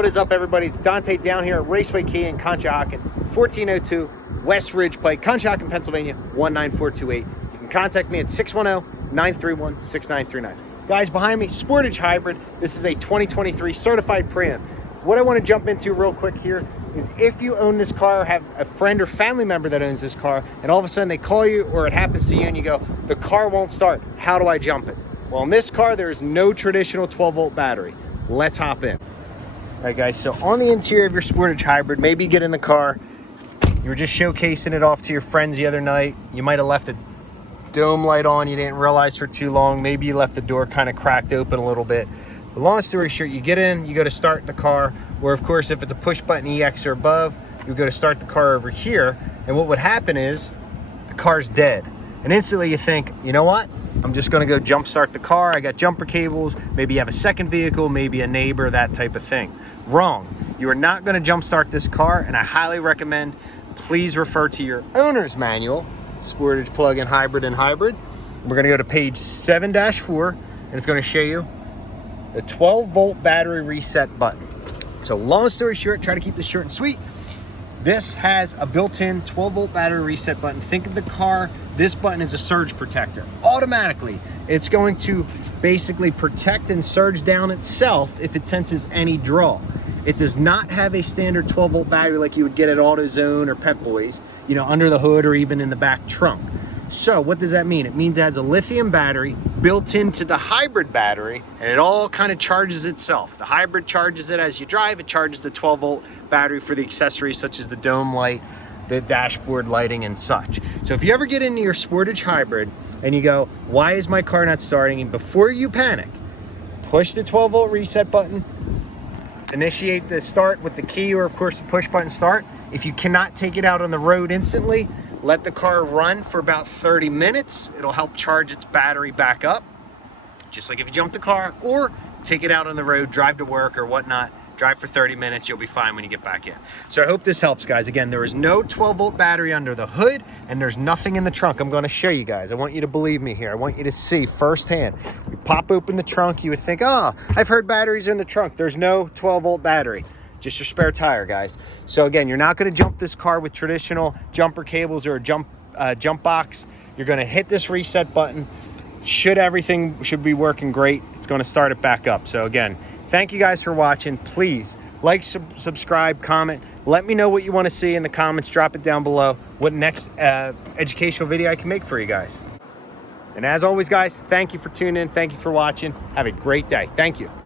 What is up, everybody? It's Dante down here at Raceway Kia in Conshohocken, 1402 West Ridge Pike, Conshohocken, Pennsylvania, 19428. You can contact me at 610-931-6939. Guys, behind me, Sportage Hybrid. This is a 2023 certified pre-owned. What I want to jump into real quick here is if you own this car or have a friend or family member that owns this car, and all of a sudden they call you or it happens to you and you go, the car won't start, how do I jump it? Well, in this car, there is no traditional 12-volt battery. Let's hop in. All right, guys, so on the interior of your Sportage Hybrid, maybe you get in the car, you were just showcasing it off to your friends the other night. You might have left a dome light on, you didn't realize for too long. Maybe you left the door kind of cracked open a little bit. But long story short, you get in, you go to start the car, or of course, if it's a push button EX or above, you go to start the car over here, and what would happen is the car's dead. And instantly you think, you know what? I'm just gonna go jump start the car. I got jumper cables, maybe you have a second vehicle, maybe a neighbor, that type of thing. Wrong. You are not gonna jump start this car, and I highly recommend, please refer to your owner's manual, Sportage Plug-in Hybrid and Hybrid. We're gonna go to page 7-4, and it's gonna show you the 12-volt battery reset button. So long story short, try to keep this short and sweet. This has a built-in 12-volt battery reset button. Think of the car, this button is a surge protector. Automatically, it's going to basically protect and surge down itself if it senses any draw. It does not have a standard 12-volt battery like you would get at AutoZone or Pep Boys, you know, under the hood or even in the back trunk. So what does that mean? It means it has a lithium battery built into the hybrid battery, and it all kind of charges itself. The hybrid charges it as you drive. It charges the 12-volt battery for the accessories such as the dome light, the dashboard lighting, and such. So if you ever get into your Sportage Hybrid and you go, why is my car not starting? And before you panic, push the 12-volt reset button, initiate the start with the key or of course the push button start. If you cannot take it out on the road instantly, let the car run for about 30 minutes. It'll help charge its battery back up, just like if you jump the car, or take it out on the road, drive to work or whatnot, drive for 30 minutes, you'll be fine when you get back in. So I hope this helps, guys. Again, there is no 12-volt battery under the hood, and there's nothing in the trunk. I'm gonna show you guys. I want you to believe me here. I want you to see firsthand. We pop open the trunk, you would think, oh, I've heard batteries in the trunk. There's no 12-volt battery. Just your spare tire, guys. So again, you're not gonna jump this car with traditional jumper cables or a jump box. You're gonna hit this reset button. Everything should be working great. It's gonna start it back up. So again, thank you guys for watching. Please like, subscribe, comment. Let me know what you wanna see in the comments. Drop it down below. What next educational video I can make for you guys. And as always, guys, thank you for tuning in. Thank you for watching. Have a great day. Thank you.